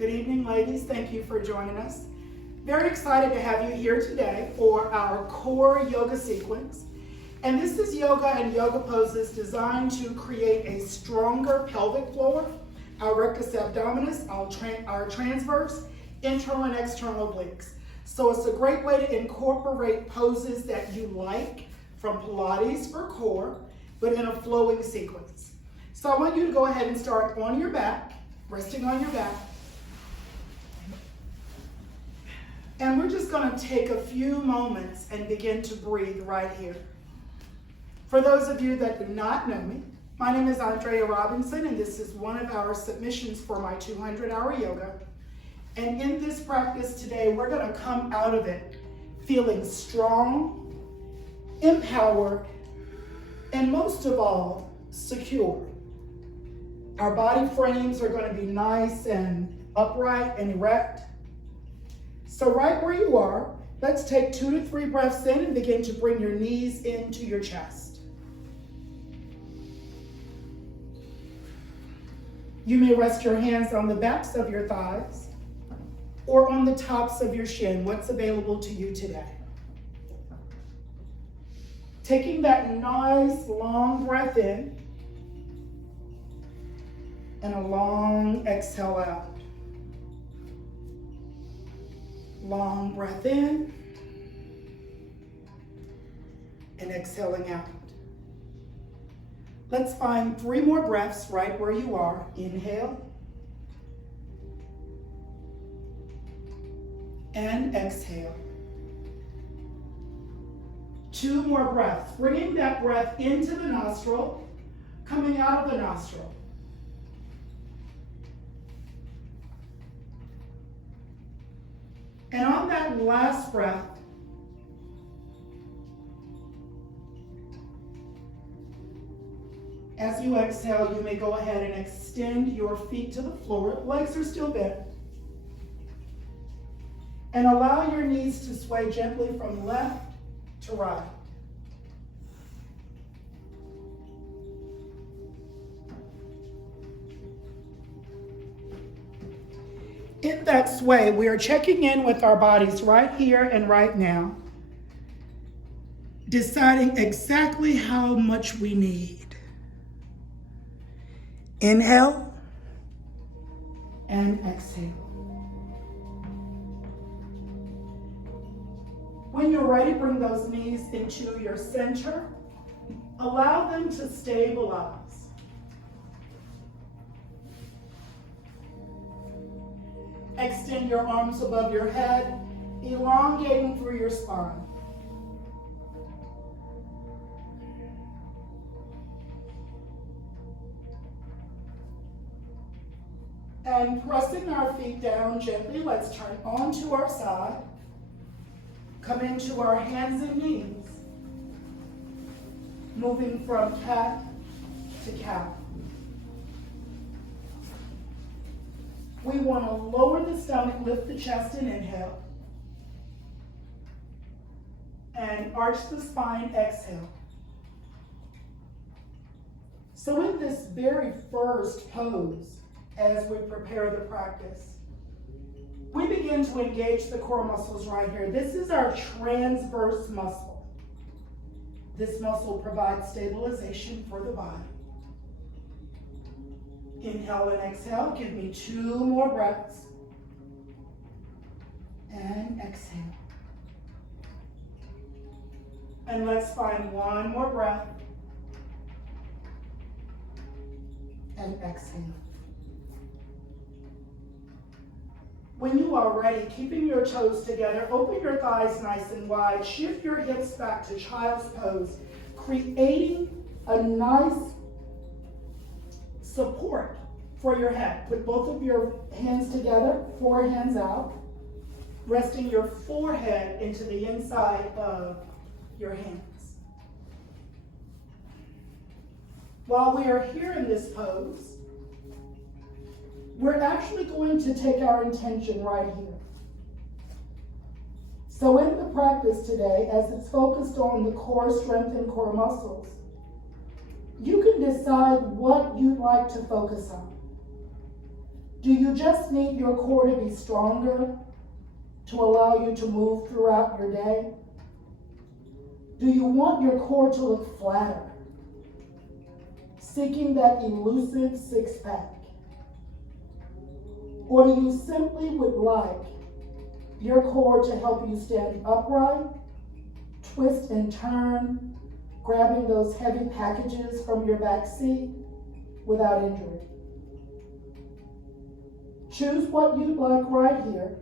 Good evening, ladies. Thank you for joining us. Very excited to have you here today for our core yoga sequence. And this is yoga and yoga poses designed to create a stronger pelvic floor, our rectus abdominis, our transverse, internal and external obliques. So it's a great way to incorporate poses that you like from Pilates or core, but in a flowing sequence. So I want you to go ahead and start on your back, resting on your back. And we're just going to take a few moments and begin to breathe right here. For those of you that do not know me, my name is Andrea Robinson, and this is one of our submissions for my 200-hour yoga. And in this practice today, we're going to come out of it feeling strong, empowered, and most of all, secure. Our body frames are going to be nice and upright and erect. So right where you are, let's take 2 to 3 breaths in and begin to bring your knees into your chest. You may rest your hands on the backs of your thighs or on the tops of your shin, what's available to you today. Taking that nice long breath in and a long exhale out. Long breath in and exhaling out. Let's find 3 more breaths right where you are. Inhale and exhale. 2 more breaths, bringing that breath into the nostril, coming out of the nostril. And on that last breath, as you exhale, you may go ahead and extend your feet to the floor. Legs are still bent. And allow your knees to sway gently from left to right. In that sway, we are checking in with our bodies right here and right now, deciding exactly how much we need. Inhale and exhale. When you're ready, bring those knees into your center. Allow them to stabilize. Extend your arms above your head, elongating through your spine. And pressing our feet down gently, let's turn onto our side. Come into our hands and knees, moving from cat to cow. We want to lower the stomach, lift the chest and inhale. And arch the spine, exhale. So in this very first pose, as we prepare the practice, we begin to engage the core muscles right here. This is our transverse muscle. This muscle provides stabilization for the body. Inhale and exhale. Give me 2 more breaths. And exhale. And let's find 1 more breath. And exhale. When you are ready, keeping your toes together, open your thighs nice and wide. Shift your hips back to child's pose, creating a nice support for your head. Put both of your hands together, forehands out, resting your forehead into the inside of your hands. While we are here in this pose, we're actually going to take our intention right here. So in the practice today, as it's focused on the core strength and core muscles, you can decide what you'd like to focus on. Do you just need your core to be stronger to allow you to move throughout your day? Do you want your core to look flatter, seeking that elusive six-pack? Or do you simply would like your core to help you stand upright, twist and turn, grabbing those heavy packages from your back seat without injury? Choose what you'd like right here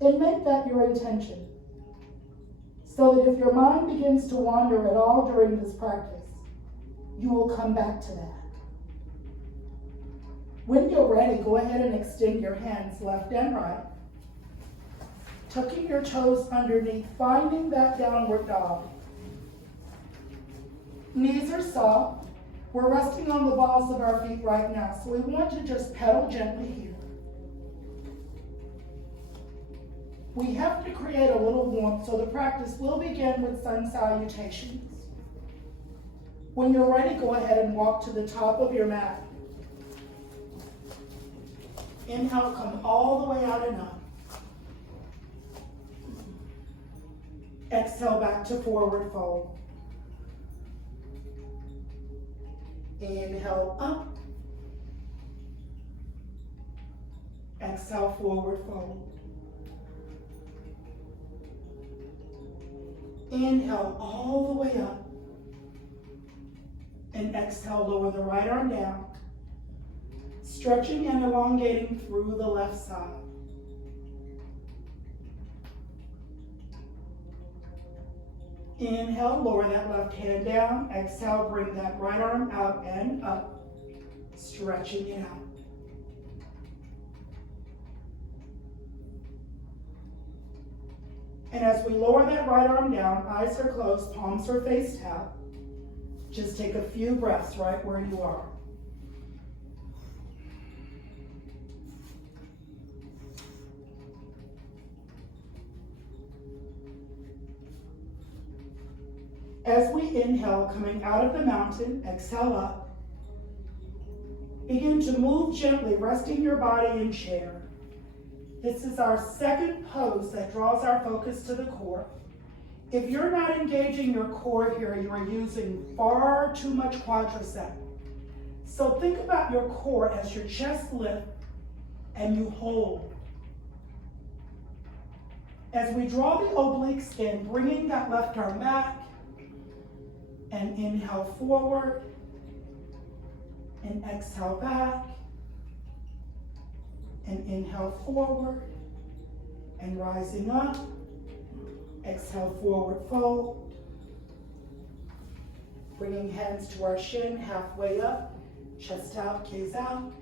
and make that your intention, so that if your mind begins to wander at all during this practice, you will come back to that. When you're ready, go ahead and extend your hands left and right, tucking your toes underneath, finding that downward dog. Knees are soft. We're resting on the balls of our feet right now, so we want to just pedal gently here. We have to create a little warmth, so the practice will begin with sun salutations. When you're ready, go ahead and walk to the top of your mat. Inhale, come all the way out and up. Exhale, back to forward fold. Inhale, up. Exhale, forward fold. Inhale all the way up. And exhale, lower the right arm down, stretching and elongating through the left side. Inhale, lower that left hand down. Exhale, bring that right arm out and up, stretching it out. And as we lower that right arm down, eyes are closed, palms are faced out. Just take a few breaths right where you are. As we inhale, coming out of the mountain, exhale up. Begin to move gently, resting your body in chair. This is our second pose that draws our focus to the core. If you're not engaging your core here, you are using far too much quadricep. So think about your core as your chest lifts and you hold. As we draw the obliques in, bringing that left arm back, and inhale forward, and exhale back, and inhale forward, and rising up, exhale forward fold, bringing hands to our shin, halfway up, chest out, gaze out.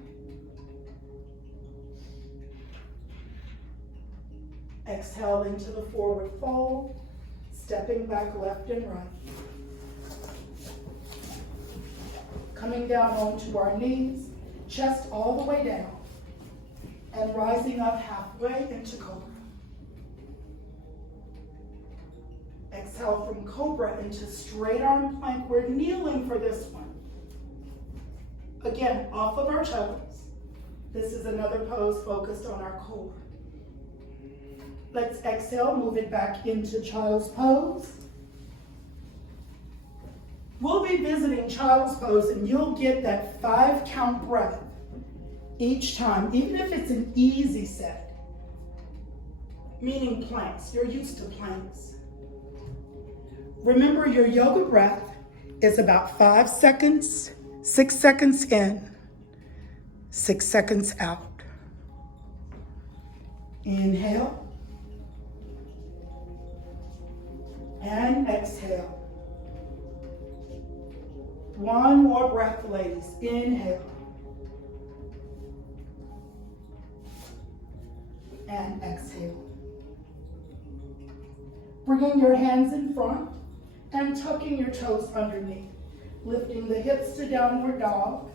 Exhale into the forward fold, stepping back left and right. Coming down onto our knees, chest all the way down, and rising up halfway into cobra. Exhale from cobra into straight arm plank. We're kneeling for this one. Again, off of our toes. This is another pose focused on our core. Let's exhale, move it back into child's pose. We'll be visiting child's pose and you'll get that 5 count breath each time, even if it's an easy set, meaning planks. You're used to planks. Remember, your yoga breath is about 5 seconds, 6 seconds in, 6 seconds out. Inhale. And exhale. One more breath, ladies. Inhale. And exhale. Bringing your hands in front and tucking your toes underneath. Lifting the hips to downward dog.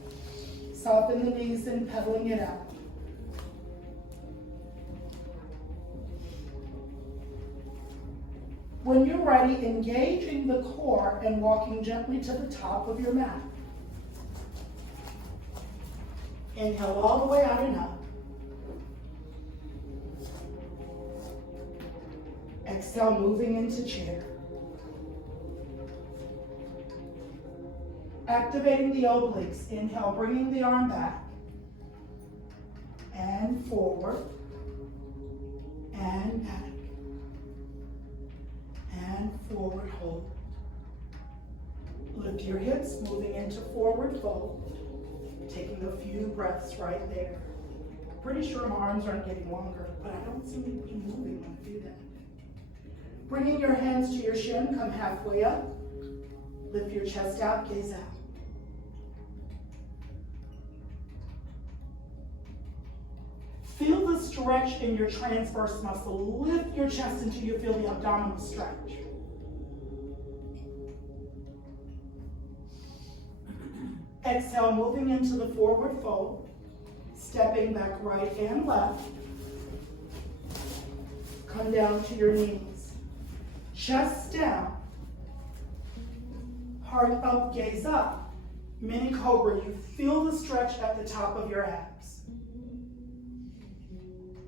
Soften the knees and pedaling it out. When you're ready, engaging the core and walking gently to the top of your mat. Inhale all the way out and up. Exhale, moving into chair. Activating the obliques. Inhale, bringing the arm back. And forward. And back. And forward hold. Lift your hips, moving into forward fold. Taking a few breaths right there. Pretty sure my arms aren't getting longer, but I don't seem to be moving when I do that. Bringing your hands to your shin, come halfway up. Lift your chest out, gaze out. Feel the stretch in your transverse muscle. Lift your chest until you feel the abdominal stretch. Exhale, moving into the forward fold. Stepping back right and left. Come down to your knees. Chest down. Heart up, gaze up. Mini cobra, you feel the stretch at the top of your abs.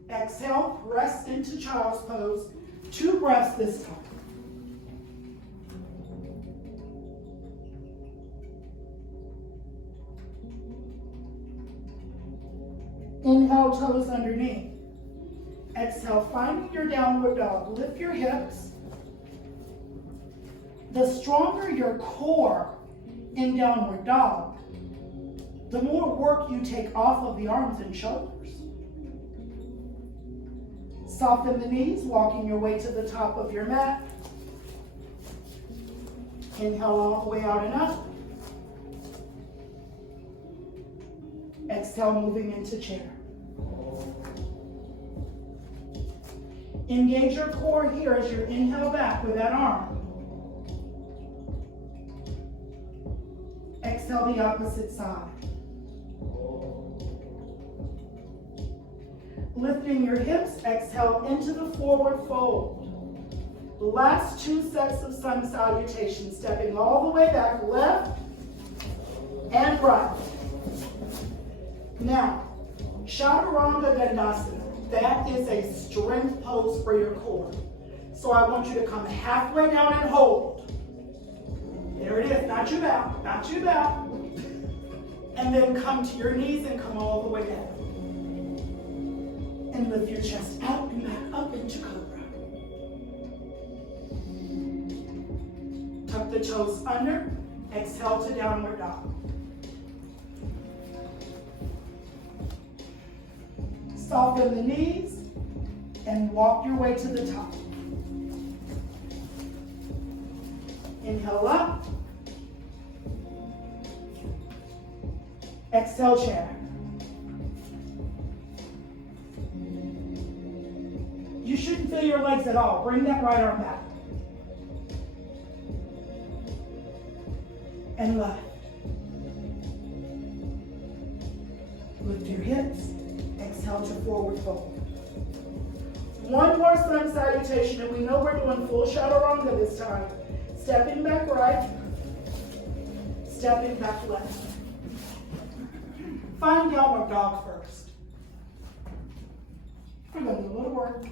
Exhale, press into child's pose. 2 breaths this time. Inhale, toes underneath. Exhale, finding your downward dog. Lift your hips. The stronger your core in downward dog, the more work you take off of the arms and shoulders. Soften the knees, walking your way to the top of your mat. Inhale all the way out and up. Exhale, moving into chair. Engage your core here as you inhale back with that arm. Exhale the opposite side. Lifting your hips, exhale into the forward fold. Last 2 sets of sun salutations, stepping all the way back, left and right. Now, Chaturanga Dandasana. That is a strength pose for your core. So I want you to come halfway down and hold. There it is, not you bow, not you bow. And then come to your knees and come all the way down. And lift your chest out and back up into cobra. Tuck the toes under, exhale to downward dog. Soften the knees and walk your way to the top. Inhale up. Exhale, chair. You shouldn't feel your legs at all. Bring that right arm back. And left. Lift your hips. Exhale to forward fold. One more sun salutation, and we know we're doing full chaturanga this time. Stepping back right, stepping back left. Find downward dog first. We're going to do a little work.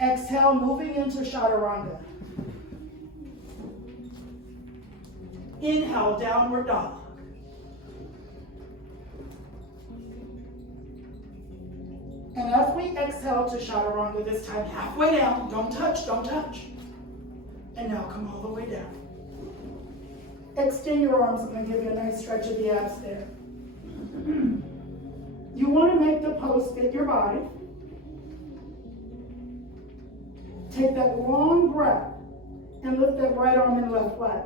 Exhale, moving into chaturanga. Inhale, downward dog. And as we exhale to chaturanga this time, halfway down, don't touch, don't touch. And now come all the way down. Extend your arms, I'm going to give you a nice stretch of the abs there. You want to make the pose fit your body. Take that long breath and lift that right arm and left leg.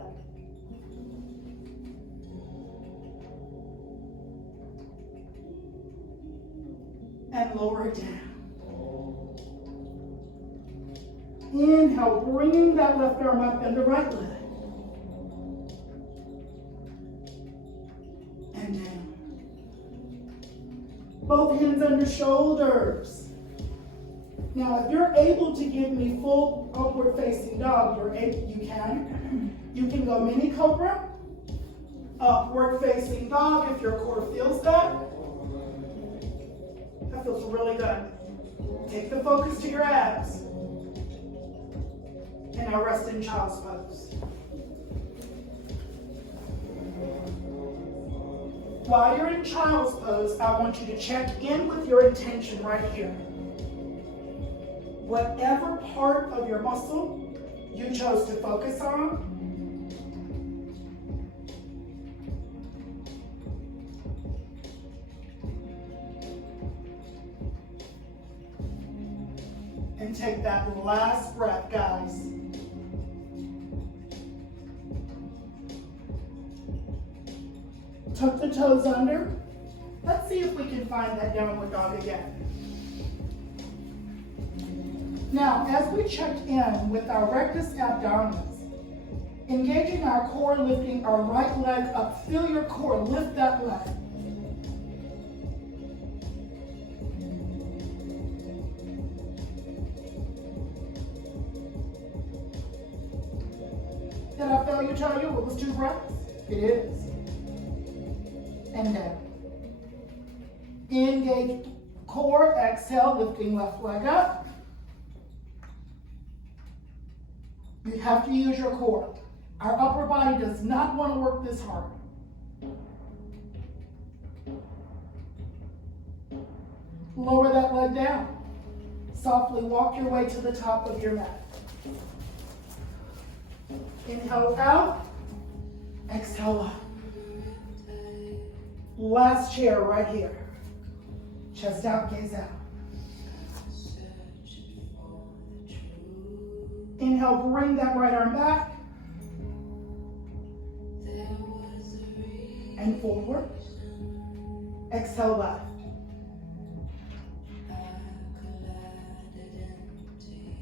And lower it down. Inhale, bringing that left arm up and the right leg. And down. Both hands under shoulders. Now, if you're able to give me full upward facing dog, you can. You can go mini cobra, upward facing dog if your core feels that. That feels really good. Take the focus to your abs. And now rest in child's pose. While you're in child's pose, I want you to check in with your intention right here. Whatever part of your muscle you chose to focus on, and take that last breath, guys. Tuck the toes under. Let's see if we can find that downward dog again. Now, as we check in with our rectus abdominis, engaging our core, lifting our right leg up, feel your core, lift that leg. Did I fail you, tell you it was 2 breaths? It is. And down. Engage core, exhale, lifting left leg up. You have to use your core. Our upper body does not want to work this hard. Lower that leg down. Softly walk your way to the top of your mat. Inhale out, exhale up. Last chair right here. Chest out, gaze out. Inhale, bring that right arm back. And forward. Exhale, left.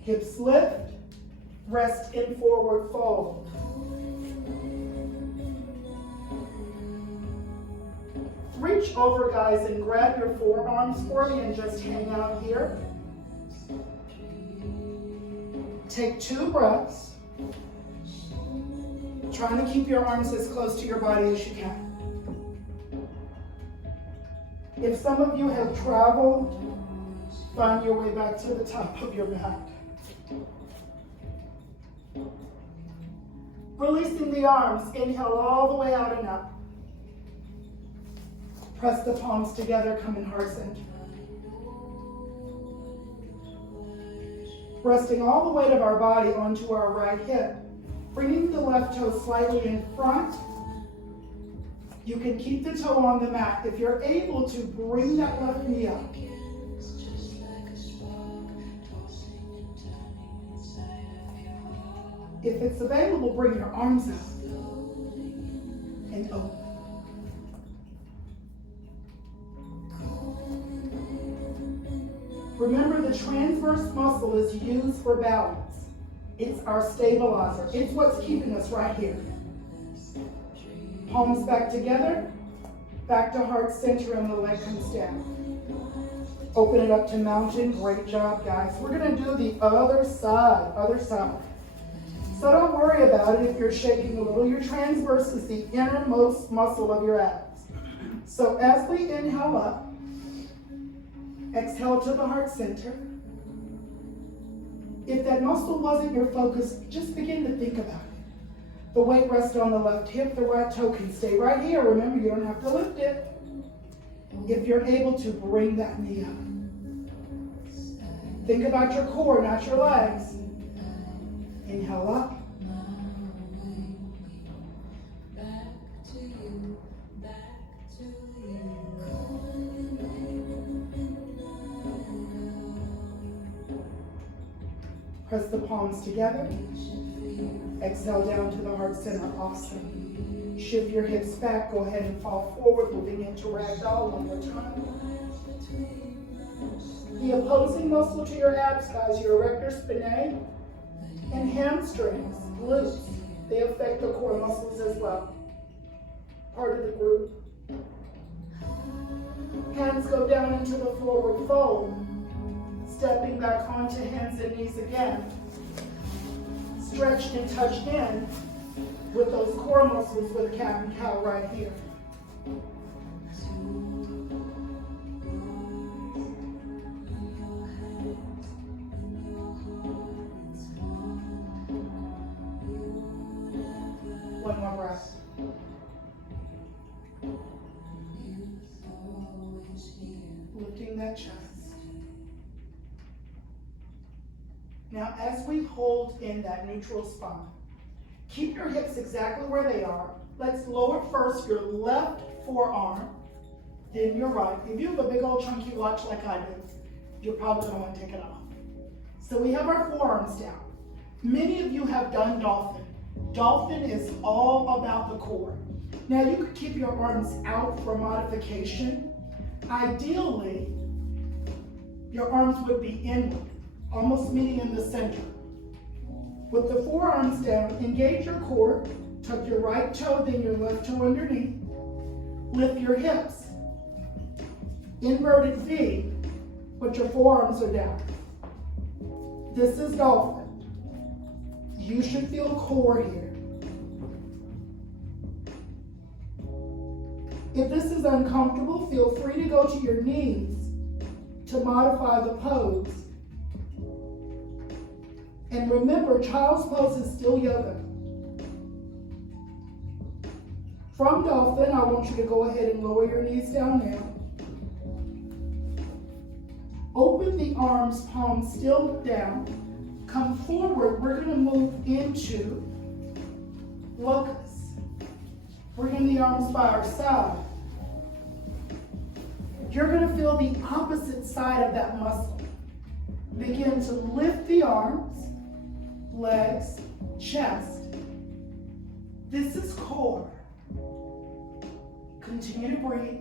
Hips lift. Rest in forward fold. Reach over, guys, and grab your forearms for me and just hang out here. Take 2 breaths. Trying to keep your arms as close to your body as you can. If some of you have traveled, find your way back to the top of your mat. Releasing the arms, inhale all the way out and up. Press the palms together, come in heart center. Resting all the weight of our body onto our right hip. Bringing the left toe slightly in front. You can keep the toe on the mat. If you're able to, bring that left knee up. If it's available, bring your arms out and open. Remember, the transverse muscle is used for balance. It's our stabilizer. It's what's keeping us right here. Palms back together, back to heart center, and the leg comes down. Open it up to mountain. Great job, guys. We're going to do the other side. So don't worry about it if you're shaking a little. Your transverse is the innermost muscle of your abs. So as we inhale up, exhale to the heart center. If that muscle wasn't your focus, just begin to think about it. The weight rests on the left hip. The right toe can stay right here. Remember, you don't have to lift it. If you're able to, bring that knee up. Think about your core, not your legs. Inhale up. Press the palms together. Exhale down to the heart center. Awesome. Shift your hips back. Go ahead and fall forward, moving into ragdoll one more time. The opposing muscle to your abs, guys, your erector spinae and hamstrings, glutes, they affect the core muscles as well. Part of the group. Hands go down into the forward fold. Stepping back onto hands and knees again. Stretched and touched in with those core muscles with cat and cow right here. One more breath. Lifting that chest. Now, as we hold in that neutral spine, keep your hips exactly where they are. Let's lower first your left forearm, then your right. If you have a big old chunky watch like I do, you're probably going to want to take it off. So we have our forearms down. Many of you have done dolphin. Dolphin is all about the core. Now you could keep your arms out for modification. Ideally, your arms would be inward, almost meeting in the center. With the forearms down, engage your core, tuck your right toe, then your left toe underneath. Lift your hips. Inverted V, but your forearms are down. This is dolphin. You should feel core here. If this is uncomfortable, feel free to go to your knees to modify the pose. And remember, child's pose is still yoga. From dolphin, I want you to go ahead and lower your knees down now. Open the arms, palms still down. Come forward. We're going to move into locust. Bring the arms by our side. You're going to feel the opposite side of that muscle. Begin to lift the arms, legs, chest. This is core. Continue to breathe.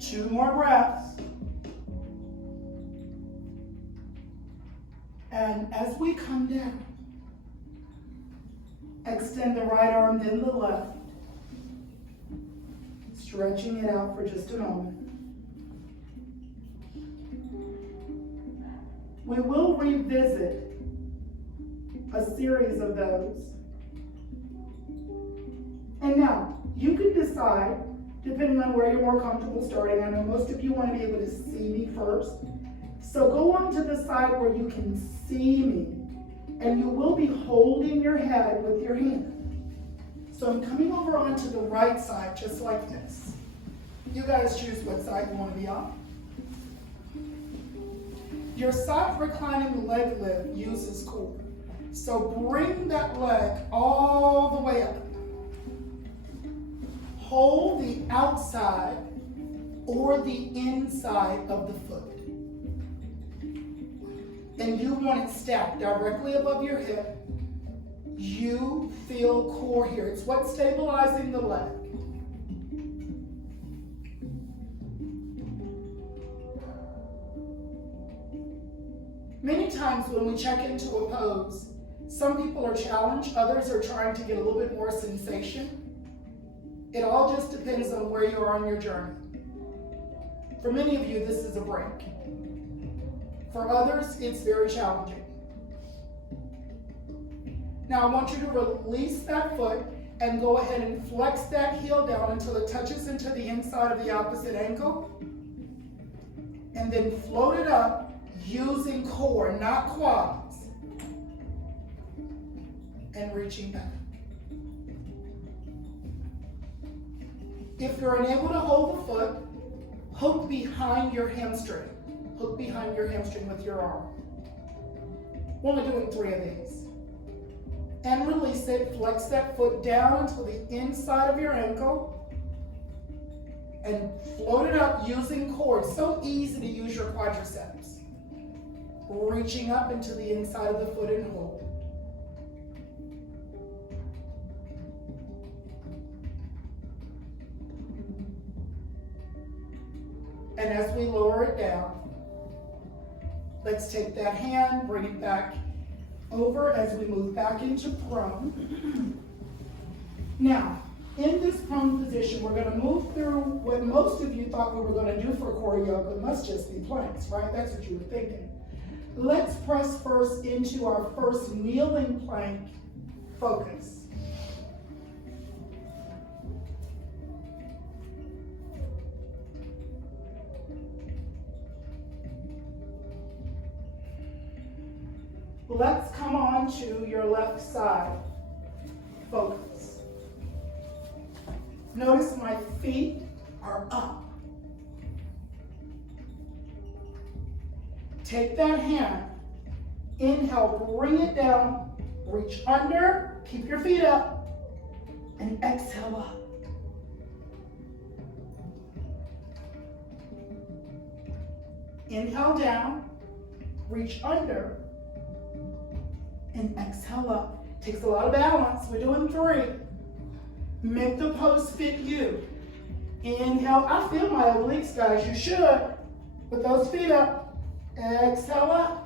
Two more breaths. And as we come down, extend the right arm, then the left. Stretching it out for just a moment. We will revisit a series of those. And now, you can decide, depending on where you're more comfortable starting. I know most of you want to be able to see me first. So go on to the side where you can see me. And you will be holding your head with your hand. So I'm coming over onto the right side, just like this. You guys choose what side you want to be on. Your side reclining leg lift uses core. So bring that leg all the way up. Hold the outside or the inside of the foot. And you want it stacked directly above your hip. You feel core here. It's what's stabilizing the leg. Many times when we check into a pose, some people are challenged, others are trying to get a little bit more sensation. It all just depends on where you are on your journey. For many of you, this is a break. For others, it's very challenging. Now I want you to release that foot and go ahead and flex that heel down until it touches into the inside of the opposite ankle. And then float it up using core, not quads. And reaching back. If you're unable to hold the foot, hook behind your hamstring. Hook behind your hamstring with your arm. We're only doing 3 of these. And release it. Flex that foot down until the inside of your ankle. And float it up using core. It's so easy to use your quadriceps. Reaching up into the inside of the foot and hold. And as we lower it down, let's take that hand, bring it back over as we move back into prone. Now, in this prone position, we're going to move through what most of you thought we were going to do for core yoga. It must just be planks, right? That's what you were thinking. Let's press first into our first kneeling plank focus. Let's come on to your left side. Focus. Notice my feet are up. Take that hand. Inhale, bring it down. Reach under. Keep your feet up. And exhale up. Inhale down. Reach under. And exhale up. Takes a lot of balance. We're doing 3. Make the pose fit you. Inhale. I feel my obliques, guys. You should. With those feet up. Exhale up.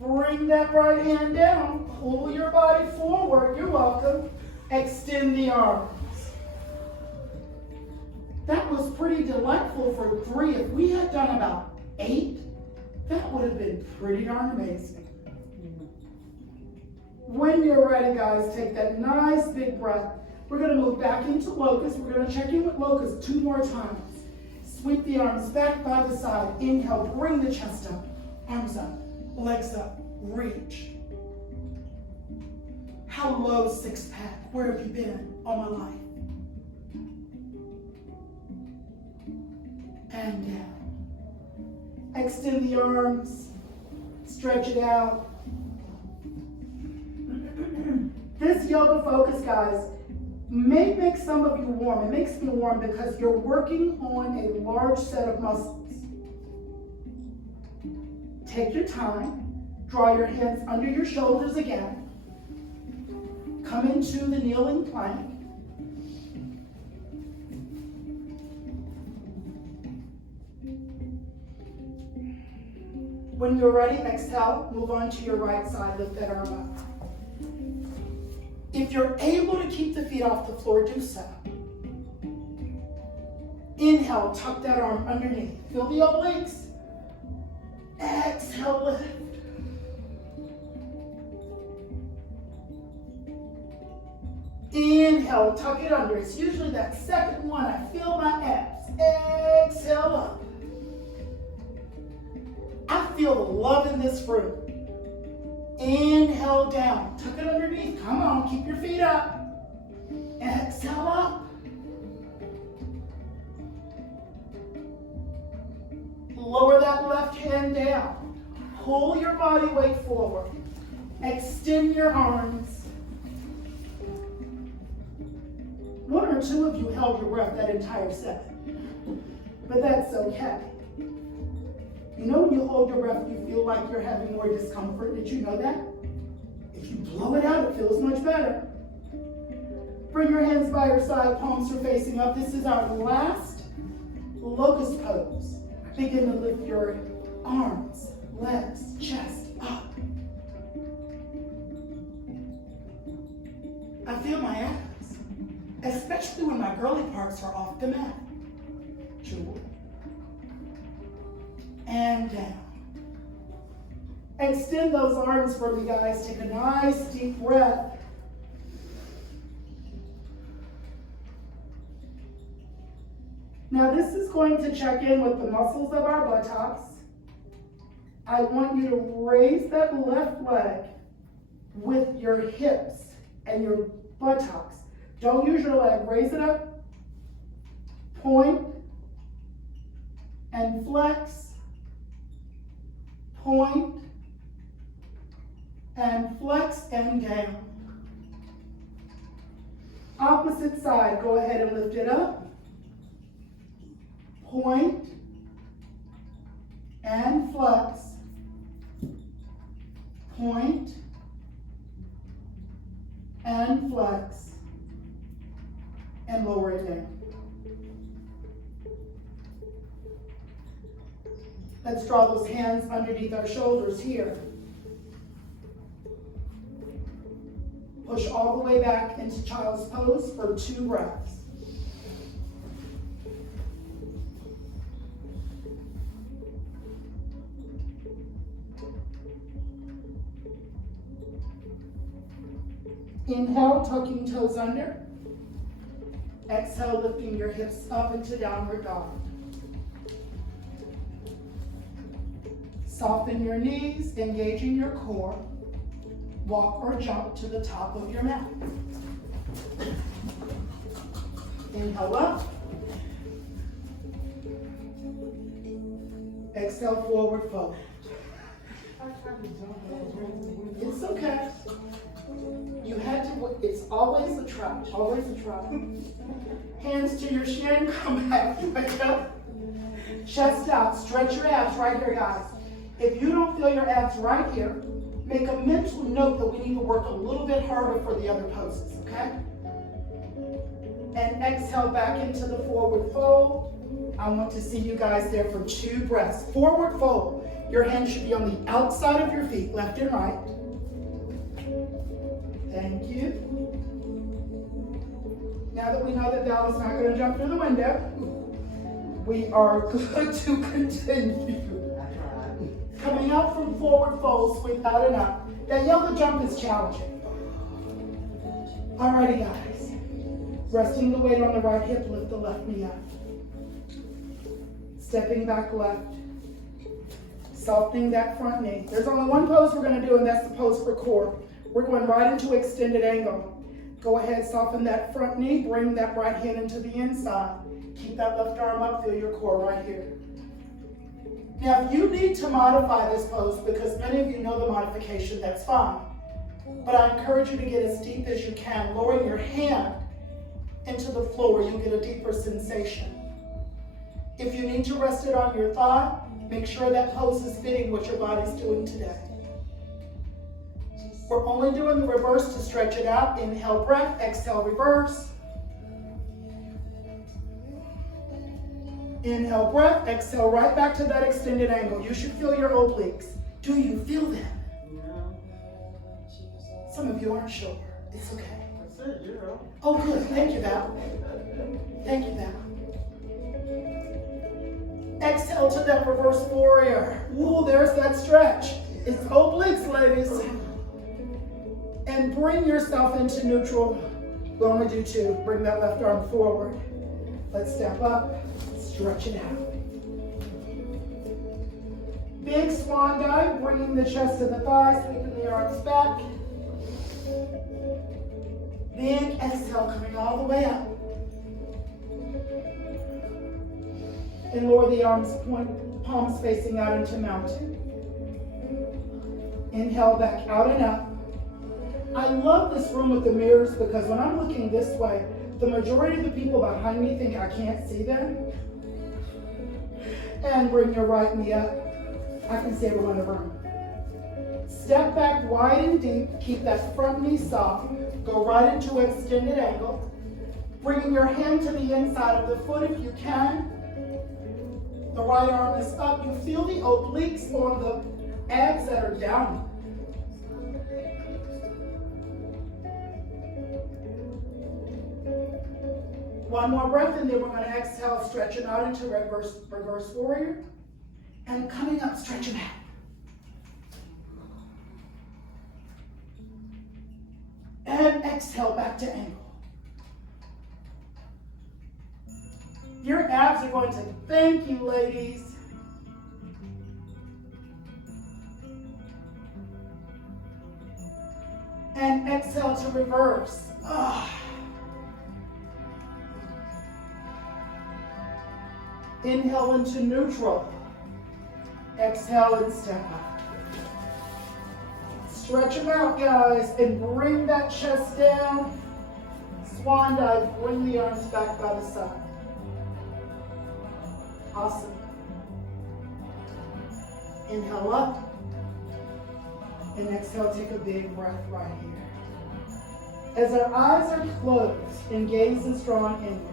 Bring that right hand down. Pull your body forward. You're welcome. Extend the arms. That was pretty delightful for 3. If we had done about 8, that would have been pretty darn amazing. When you're ready, guys, take that nice big breath. We're going to move back into locust. We're going to check in with locust 2 more times. Sweep the arms back by the side. Inhale, bring the chest up. Arms up, legs up, reach. How low, 6-pack? Where have you been all my life? And down. Extend the arms. Stretch it out. This yoga focus, guys, may make some of you warm. It makes me warm because you're working on a large set of muscles. Take your time. Draw your hands under your shoulders again. Come into the kneeling plank. When you're ready, exhale, move on to your right side, lift that arm up. If you're able to keep the feet off the floor, do so. Inhale, tuck that arm underneath. Feel the obliques. Exhale, lift. Inhale, tuck it under. It's usually that second one. I feel my abs. Exhale up. I feel the love in this room. Inhale down. Tuck it underneath. Come on, keep your feet up. Exhale up. Lower that left hand down. Pull your body weight forward. Extend your arms. 1 or 2 of you held your breath that entire set. But that's okay. You know when you hold your breath, you feel like you're having more discomfort. Did you know that? If you blow it out, it feels much better. Bring your hands by your side, palms are facing up. This is our last locust pose. Begin to lift your arms, legs, chest up. I feel my abs, especially when my girly parts are off the mat. Jewel. And down. Extend those arms for me, guys. Take a nice deep breath. Now this is going to check in with the muscles of our buttocks. I want you to raise that left leg with your hips and your buttocks. Don't use your leg. Raise it up. Point and flex. Point and flex and down. Opposite side, go ahead and lift it up. Point and flex. Point and flex. And lower it down. Let's draw those hands underneath our shoulders here. Push all the way back into child's pose for 2 breaths. Inhale, tucking toes under. Exhale, lifting your hips up into downward dog. Soften your knees, engaging your core. Walk or jump to the top of your mat. Inhale up. Exhale, forward fold. It's okay. You had to, it's always a try, always a try. Hands to your shin, come back, wake up. Chest out, stretch your abs right here, guys. If you don't feel your abs right here, make a mental note that we need to work a little bit harder for the other poses, okay? And exhale back into the forward fold. I want to see you guys there for 2 breaths. Forward fold. Your hands should be on the outside of your feet, left and right. Thank you. Now that we know that Val is not going to jump through the window, we are good to continue. Coming out from forward fold, sweep out and up. That yoga jump is challenging. Alrighty, guys. Resting the weight on the right hip, lift the left knee up. Stepping back left. Softening that front knee. There's only one pose we're going to do, and that's the pose for core. We're going right into extended angle. Go ahead, soften that front knee, bring that right hand into the inside. Keep that left arm up, feel your core right here. Now, if you need to modify this pose, because many of you know the modification, that's fine. But I encourage you to get as deep as you can, lowering your hand into the floor, you'll get a deeper sensation. If you need to rest it on your thigh, make sure that pose is fitting what your body's doing today. We're only doing the reverse to stretch it out. Inhale, breath, exhale, reverse. Inhale, breath, exhale, right back to that extended angle. You should feel your obliques. Do you feel them? Some of you aren't sure. It's okay. Oh, good. Thank you, Val. Thank you, Val. Exhale to that reverse warrior. Ooh, there's that stretch. It's obliques, ladies. And bring yourself into neutral. We'll only do 2. Bring that left arm forward. Let's step up. Stretch it out. Big swan dive, bringing the chest to the thighs, sweeping the arms back. Big exhale, coming all the way up. And lower the arms, palms facing out into mountain. Inhale back out and up. I love this room with the mirrors because when I'm looking this way, the majority of the people behind me think I can't see them. And bring your right knee up. I can see everyone in the room. Step back wide and deep. Keep that front knee soft. Go right into extended angle. Bringing your hand to the inside of the foot if you can. The right arm is up. You feel the obliques on the abs that are down. One more breath, and then we're going to exhale, stretch it out into reverse warrior. And coming up, stretch it out. And exhale back to angle. Your abs are going to thank you, ladies. And exhale to reverse. Inhale into neutral. Exhale and step up. Stretch them out, guys, and bring that chest down. Swan dive, bring the arms back by the side. Awesome. Inhale up. And exhale, take a big breath right here. As our eyes are closed and gaze is drawn inward,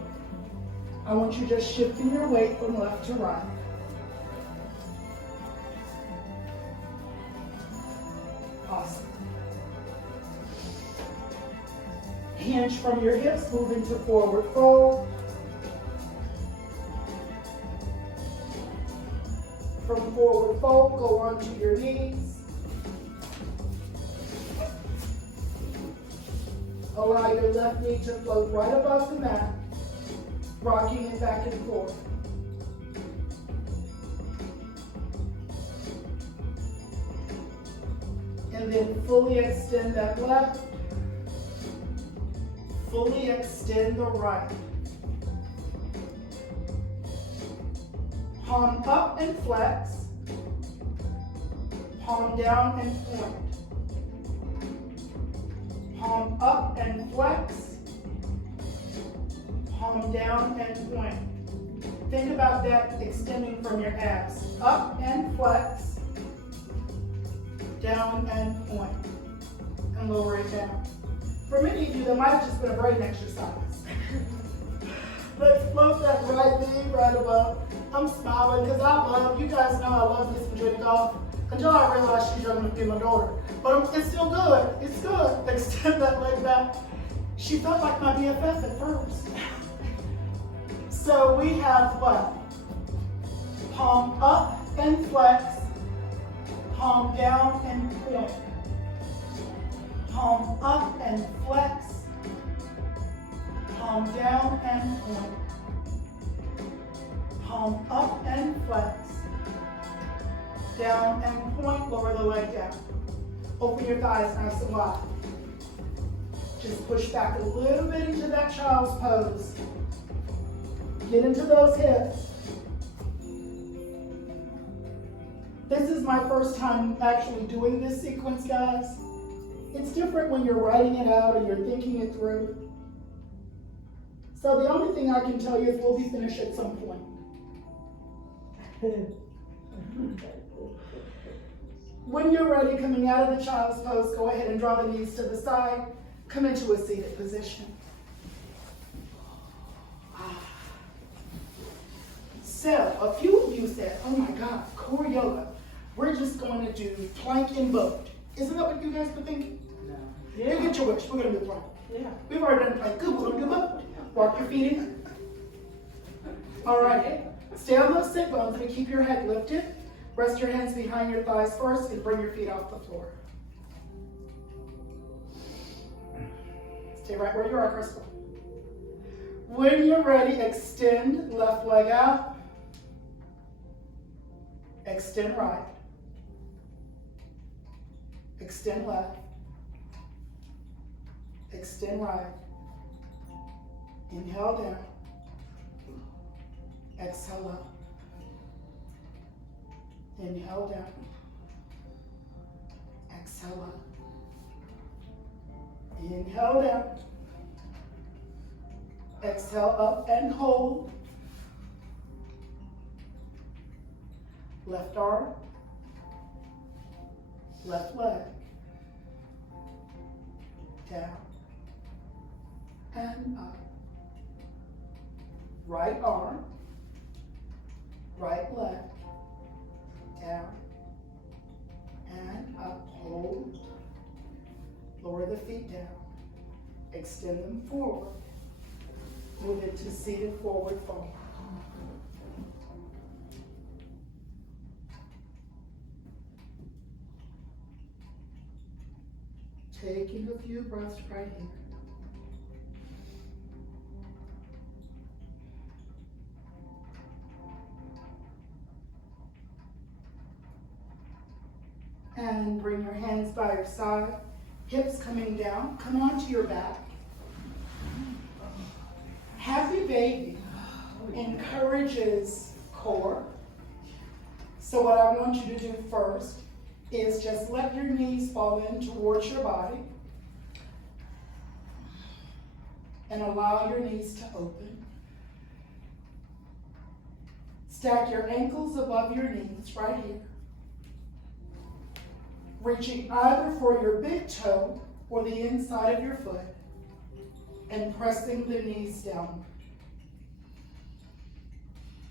I want you just shifting your weight from left to right. Awesome. Hinge from your hips, move into forward fold. From forward fold, go onto your knees. Allow your left knee to float right above the mat, rocking it back and forth. And then fully extend that left. Fully extend the right. Palm up and flex. Palm down and point. Palm up and flex. Palm down and point. Think about that extending from your abs. Up and flex. Down and point. And lower it down. For many of you, that might have just been a brain exercise. Let's float that right knee right above. I'm smiling because I love, you guys know I love this and drink golf until I realized she's going to be my daughter. But it's still good. It's good. Extend that leg back. She felt like my BFF at first. So we have what? Palm up and flex. Palm down and point. Palm up and flex. Palm down and point. Palm up and flex. Down and point, lower the leg down. Open your thighs nice and wide. Just push back a little bit into that child's pose. Get into those hips. This is my first time actually doing this sequence, guys. It's different when you're writing it out and you're thinking it through. So the only thing I can tell you is we'll be finished at some point. When you're ready, coming out of the child's pose, go ahead and draw the knees to the side. Come into a seated position. So, a few of you said, oh my God, core yoga. We're just going to do plank and boat. Isn't that what you guys were thinking? No. Yeah. You get your wish. We're going to do plank. Yeah. We've already done plank. Good, we're going to do boat. Walk your feet in. All right. Stay on those sit bones and keep your head lifted. Rest your hands behind your thighs first and bring your feet off the floor. Stay right where you are, Crystal. When you're ready, extend left leg out. Extend right. Extend left. Extend right. Inhale down. Exhale up. Inhale down. Exhale up. Inhale down. Exhale up and hold. Left arm. Left leg. Down. And up. Right arm. Right leg. Down. And up. Hold. Lower the feet down. Extend them forward. Move into seated forward fold. Taking a few breaths right here. And bring your hands by your side. Hips coming down. Come onto your back. Happy baby encourages core. So what I want you to do first is just let your knees fall in towards your body and allow your knees to open. Stack your ankles above your knees right here. Reaching either for your big toe or the inside of your foot and pressing the knees down.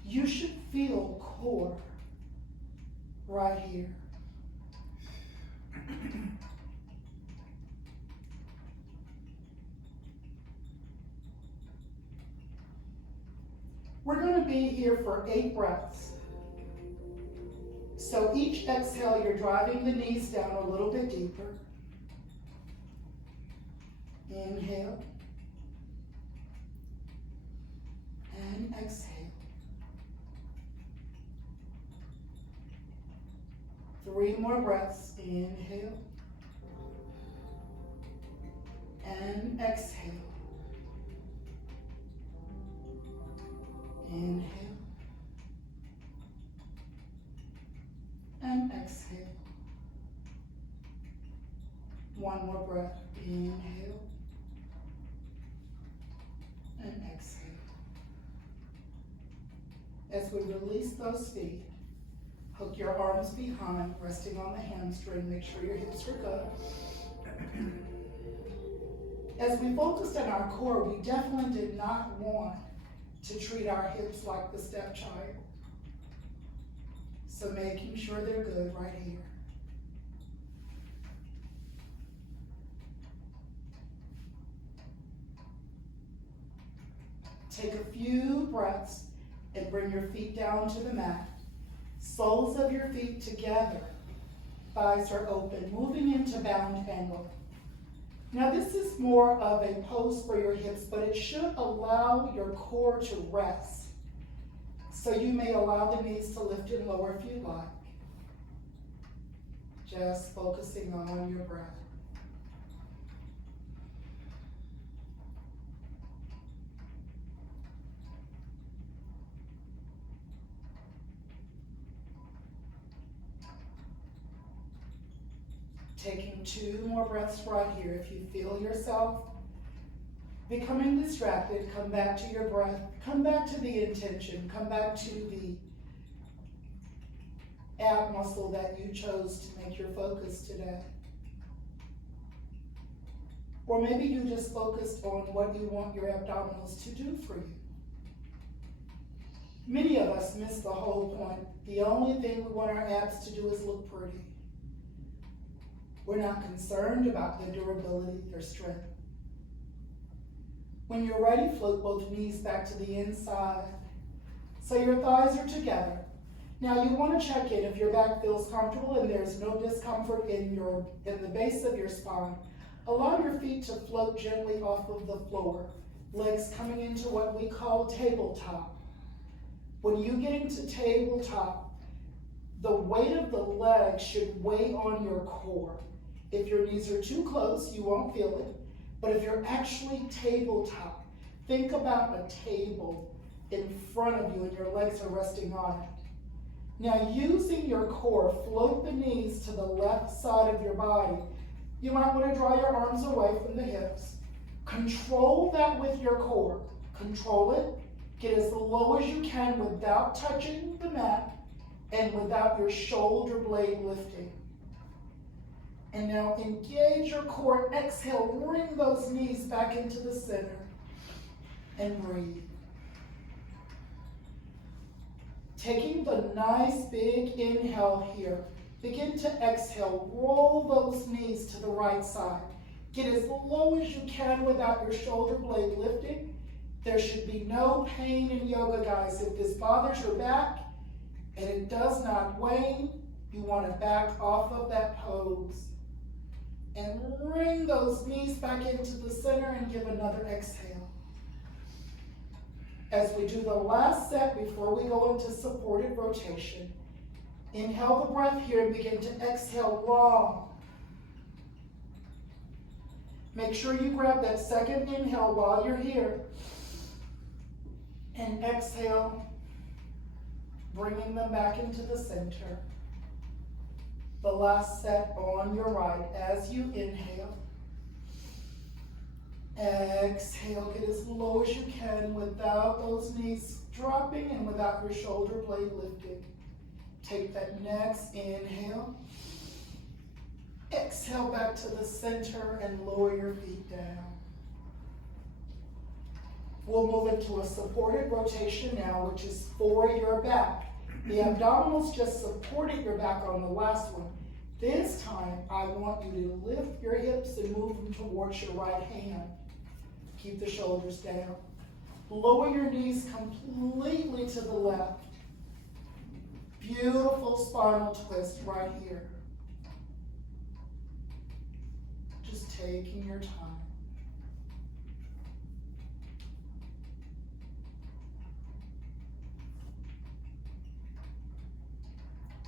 You should feel core right here. We're going to be here for 8 breaths. So each exhale, you're driving the knees down a little bit deeper. Inhale. And exhale. 3 more breaths. Inhale. and exhale. Inhale and exhale. One more breath. Inhale and exhale. As we release those feet, hook your arms behind, resting on the hamstring. Make sure your hips are good. As we focused on our core, we definitely did not want to treat our hips like the stepchild. So making sure they're good right here. Take a few breaths and bring your feet down to the mat. Soles of your feet together. Thighs are open, moving into bound angle. Now this is more of a pose for your hips, but it should allow your core to rest. So you may allow the knees to lift and lower if you like. Just focusing on your breath. Taking 2 more breaths right here. If you feel yourself becoming distracted, come back to your breath. Come back to the intention. Come back to the ab muscle that you chose to make your focus today. Or maybe you just focused on what you want your abdominals to do for you. Many of us miss the whole point. The only thing we want our abs to do is look pretty. We're not concerned about their durability, their strength. When you're ready, float both knees back to the inside. So your thighs are together. Now you want to check in if your back feels comfortable and there's no discomfort in the base of your spine. Allow your feet to float gently off of the floor. Legs coming into what we call tabletop. When you get into tabletop, the weight of the leg should weigh on your core. If your knees are too close, you won't feel it. But if you're actually tabletop, think about a table in front of you and your legs are resting on it. Now using your core, float the knees to the left side of your body. You might want to draw your arms away from the hips. Control that with your core. Control it. Get as low as you can without touching the mat and without your shoulder blade lifting. And now engage your core. Exhale, bring those knees back into the center and breathe. Taking the nice big inhale here, begin to exhale. Roll those knees to the right side. Get as low as you can without your shoulder blade lifting. There should be no pain in yoga, guys. If this bothers your back and it does not wane, you want to back off of that pose. And bring those knees back into the center and give another exhale. As we do the last set before we go into supported rotation, inhale the breath here and begin to exhale long. Make sure you grab that second inhale while you're here. And exhale, bringing them back into the center. The last set on your right as you inhale. Exhale, get as low as you can without those knees dropping and without your shoulder blade lifting. Take that next inhale. Exhale back to the center and lower your feet down. We'll move into a supported rotation now, which is for your back. The abdominals just supported your back on the last one. This time, I want you to lift your hips and move them towards your right hand. Keep the shoulders down. Lower your knees completely to the left. Beautiful spinal twist right here. Just taking your time.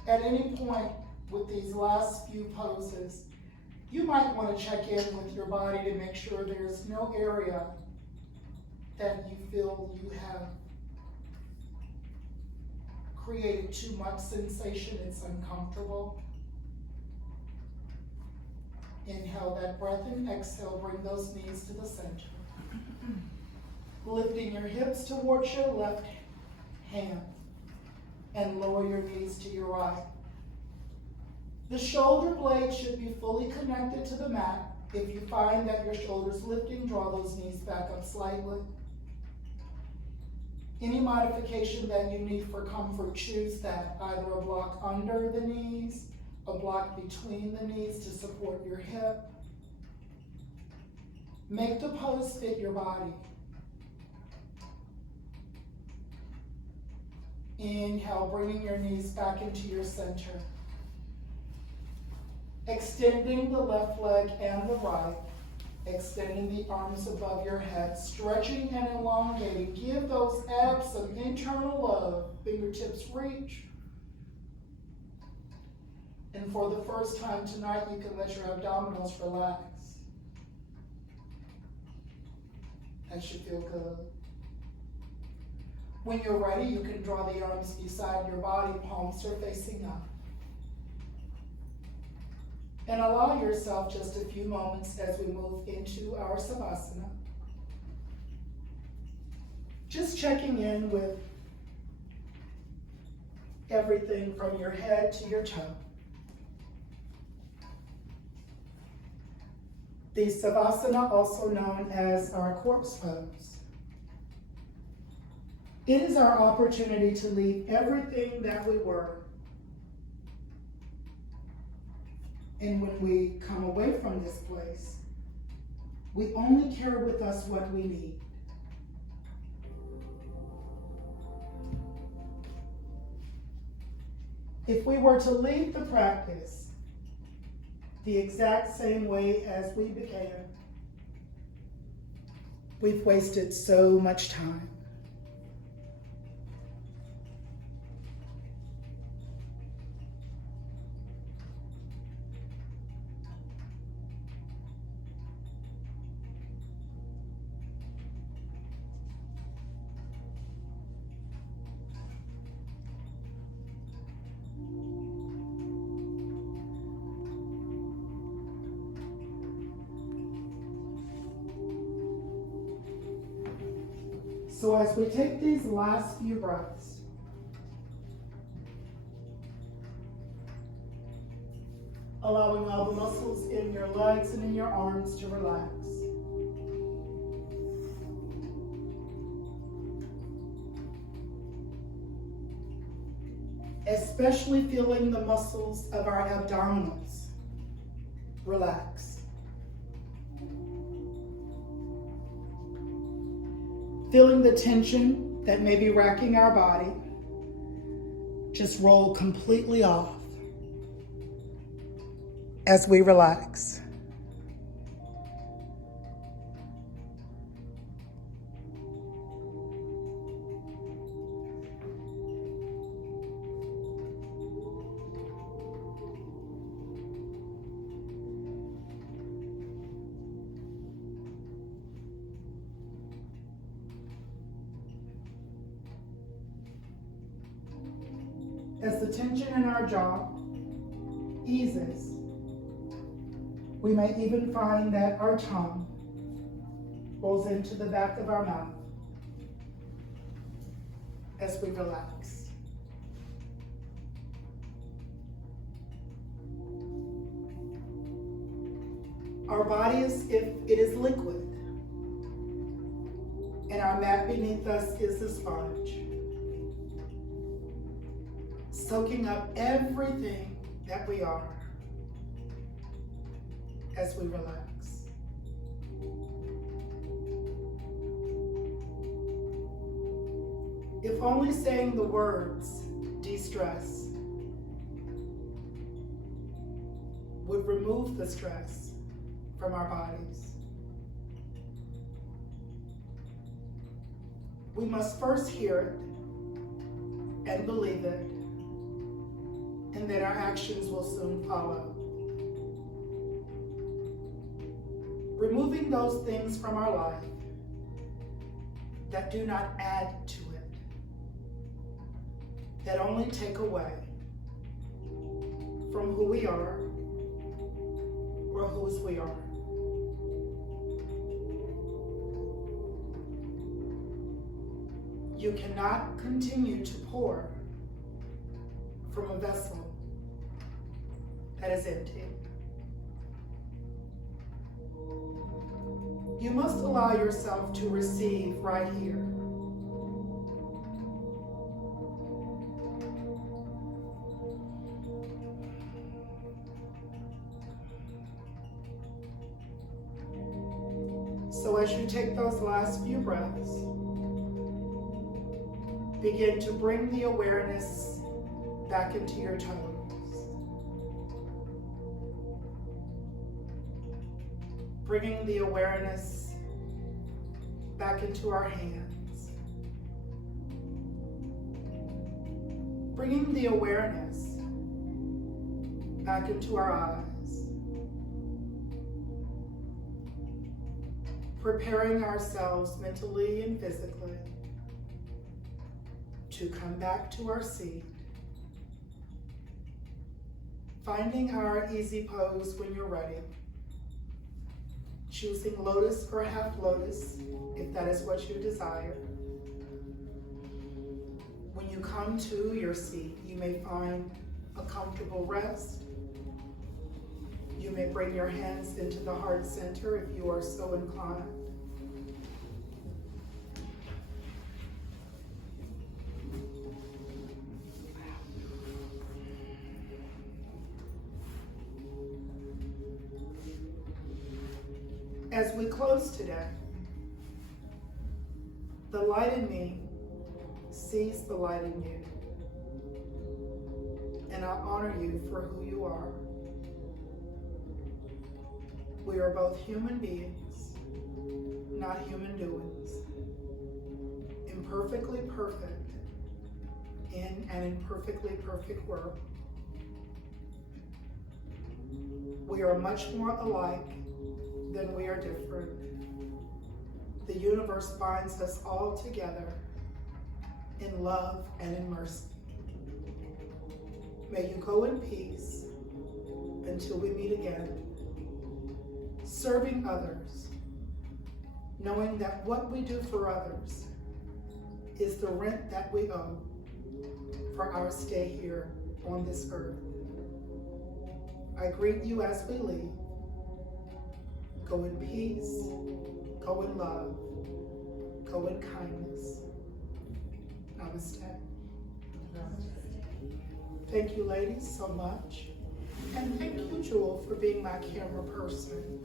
At any point with these last few poses, You might want to check in with your body to make sure there's no area that you feel you have created too much sensation, it's uncomfortable. Inhale that breath and exhale, bring those knees to the center. Lifting your hips towards your left hand and lower your knees to your right. The shoulder blades should be fully connected to the mat. If you find that your shoulder's lifting, draw those knees back up slightly. Any modification that you need for comfort, choose that. Either a block under the knees, a block between the knees to support your hip. Make the pose fit your body. Inhale, bringing your knees back into your center. Extending the left leg and the right. Extending the arms above your head, stretching and elongating. Give those abs some internal love. Fingertips reach. And for the first time tonight, you can let your abdominals relax. That should feel good. When you're ready, you can draw the arms beside your body, palms are facing up. And allow yourself just a few moments as we move into our Savasana. Just checking in with everything from your head to your toe. The Savasana, also known as our corpse pose. It is our opportunity to leave everything that we were. And when we come away from this place, we only carry with us what we need. If we were to leave the practice the exact same way as we began, we've wasted so much time. So as we take these last few breaths, allowing all the muscles in your legs and in your arms to relax. Especially feeling the muscles of our abdominals relax. Feeling the tension that may be racking our body just roll completely off as we relax. As the tension in our jaw eases, we may even find that our tongue rolls into the back of our mouth as we relax. Our body is, if it is liquid, and our mat beneath us is a sponge, soaking up everything that we are as we relax. If only saying the words de-stress would remove the stress from our bodies. We must first hear it and believe it, and then our actions will soon follow. removing those things from our life that do not add to it, that only take away from who we are or whose we are. You cannot continue to pour from a vessel that is empty. You must allow yourself to receive right here. So as you take those last few breaths, begin to bring the awareness back into your toes. Bringing the awareness back into our hands. Bringing the awareness back into our eyes. Preparing ourselves mentally and physically to come back to our seat. Finding our easy pose when you're ready. Choosing lotus or half lotus, if that is what you desire. When you come to your seat, you may find a comfortable rest. You may bring your hands into the heart center if you are so inclined. As we close today, the light in me sees the light in you. And I honor you for who you are. We are both human beings, not human doings. Imperfectly perfect in an imperfectly perfect world. We are much more alike than we are different. The universe binds us all together in love and in mercy. May you go in peace until we meet again, serving others, knowing that what we do for others is the rent that we owe for our stay here on this earth. I greet you as we leave. Go in peace, go in love, go in kindness. Namaste. Thank you, ladies, so much. And thank you, Jewel, for being my camera person.